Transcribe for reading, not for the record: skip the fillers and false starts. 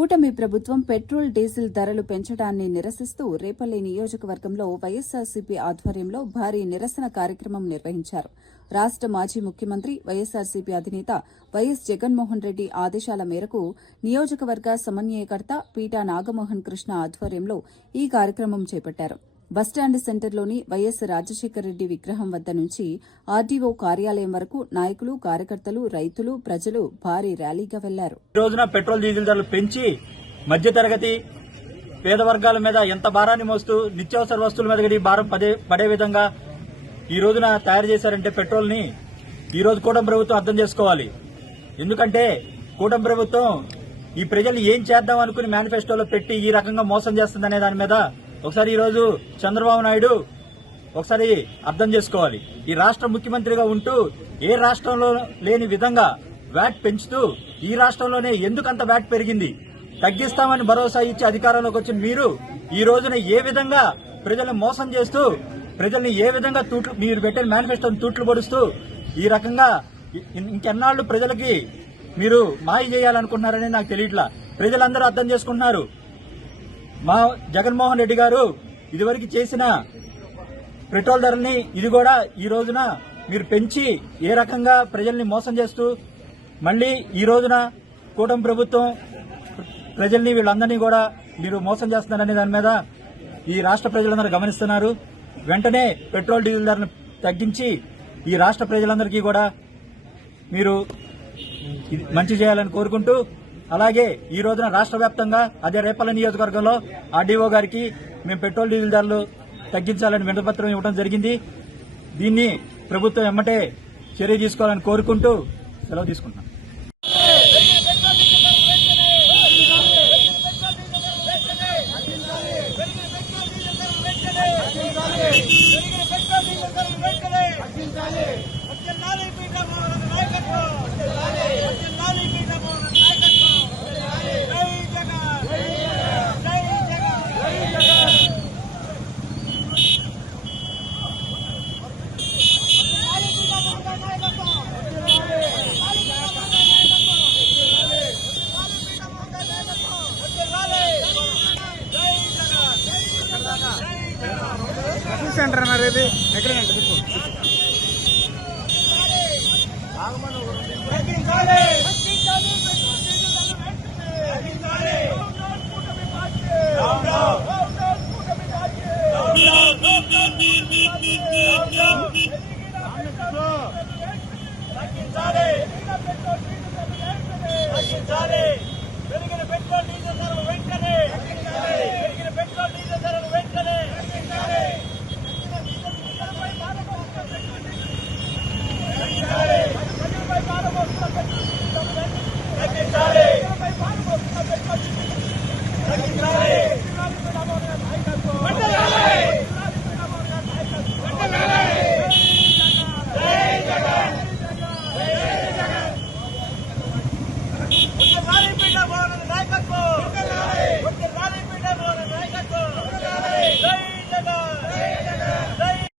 కూటమి ప్రభుత్వం petrol diesel ధరలు పెంచడాన్ని నిరసిస్తూ రేపల్లి నియోజకవర్గంలో వైఎస్సార్సీపీ ఆధ్వర్యంలో భారీ నిరసన కార్యక్రమం నిర్వహించారు. రాష్ట మాజీ ముఖ్యమంత్రి వైఎస్సార్సీపీ అధినేత వైఎస్ జగన్మోహన్ రెడ్డి ఆదేశాల మేరకు నియోజకవర్గ సమన్వయకర్త పీటా నాగమోహన్ కృష్ణ ఆధ్వర్యంలో ఈ కార్యక్రమం చేపట్టారు. బస్టాండ్ సెంటర్లోని వైఎస్ రాజశేఖర రెడ్డి విగ్రహం వద్ద నుంచి ఆర్డీఓ కార్యాలయం వరకు నాయకులు, కార్యకర్తలు, రైతులు, ప్రజలు భారీ ర్యాలీగా వెళ్లారు. ఈ రోజున పెట్రోల్ డీజిల్ ధరలు పెంచి మధ్యతరగతి పేద వర్గాల మీద ఎంత భారాన్ని మోస్తూ నిత్యావసర వస్తువుల మీద భారం పడే విధంగా ఈ రోజున తయారు చేశారంటే పెట్రోల్ ని ఈ రోజు కూటమి ప్రభుత్వం అర్థం చేసుకోవాలి. ఎందుకంటే కూటమి ప్రభుత్వం ఈ ప్రజల్ని ఏం చేద్దాం అనుకుని మేనిఫెస్టోలో పెట్టి ఈ రకంగా మోసం చేస్తుందనే దాని మీద ఒకసారి ఈ రోజు చంద్రబాబు నాయుడు ఒకసారి అర్థం చేసుకోవాలి. ఈ రాష్ట్ర ముఖ్యమంత్రిగా ఉంటూ ఏ రాష్ట్రంలో లేని విధంగా వ్యాట్ పెంచుతూ ఈ రాష్ట్రంలోనే ఎందుకంత వ్యాట్ పెరిగింది, తగ్గిస్తామని భరోసా ఇచ్చి అధికారంలోకి వచ్చిన మీరు ఈ రోజున ఏ విధంగా ప్రజలను మోసం చేస్తూ ప్రజల్ని ఏ విధంగా మీరు పెట్టిన మేనిఫెస్టోని తూట్లు పొడుస్తూ ఈ రకంగా ఇంకెన్నాళ్లు ప్రజలకి మీరు మాయ చేయాలనుకుంటున్నారని నాకు తెలియట్లా. ప్రజలందరూ అర్థం చేసుకుంటున్నారు. మా జగన్మోహన్ రెడ్డి గారు ఇదివరకు చేసిన పెట్రోల్ ధరల్ని ఇది కూడా ఈ రోజున మీరు పెంచి ఏ రకంగా ప్రజల్ని మోసం చేస్తూ మళ్లీ ఈ రోజున కూటమి ప్రభుత్వం ప్రజల్ని వీళ్ళందరినీ కూడా మీరు మోసం చేస్తున్నారనే దాని మీద ఈ రాష్ట్ర ప్రజలందరూ గమనిస్తున్నారు. వెంటనే పెట్రోల్ డీజిల్ ధరను తగ్గించి ఈ రాష్ట్ర ప్రజలందరికీ కూడా మీరు మంచి చేయాలని కోరుకుంటూ, అలాగే ఈ రోజున రాష్ట్ర వ్యాప్తంగా అదే రేపల్లి నియోజకవర్గంలో ఆర్డీఓ గారికి మేము పెట్రోల్ డీజిల్ ధరలు తగ్గించాలని వినతిపత్రం ఇవ్వడం జరిగింది. దీన్ని ప్రభుత్వం ఎమ్మటే చర్య తీసుకోవాలని కోరుకుంటూ సెలవు తీసుకుంటున్నాం. సెంటర్ అన్నారు, ఇది ఎక్కడ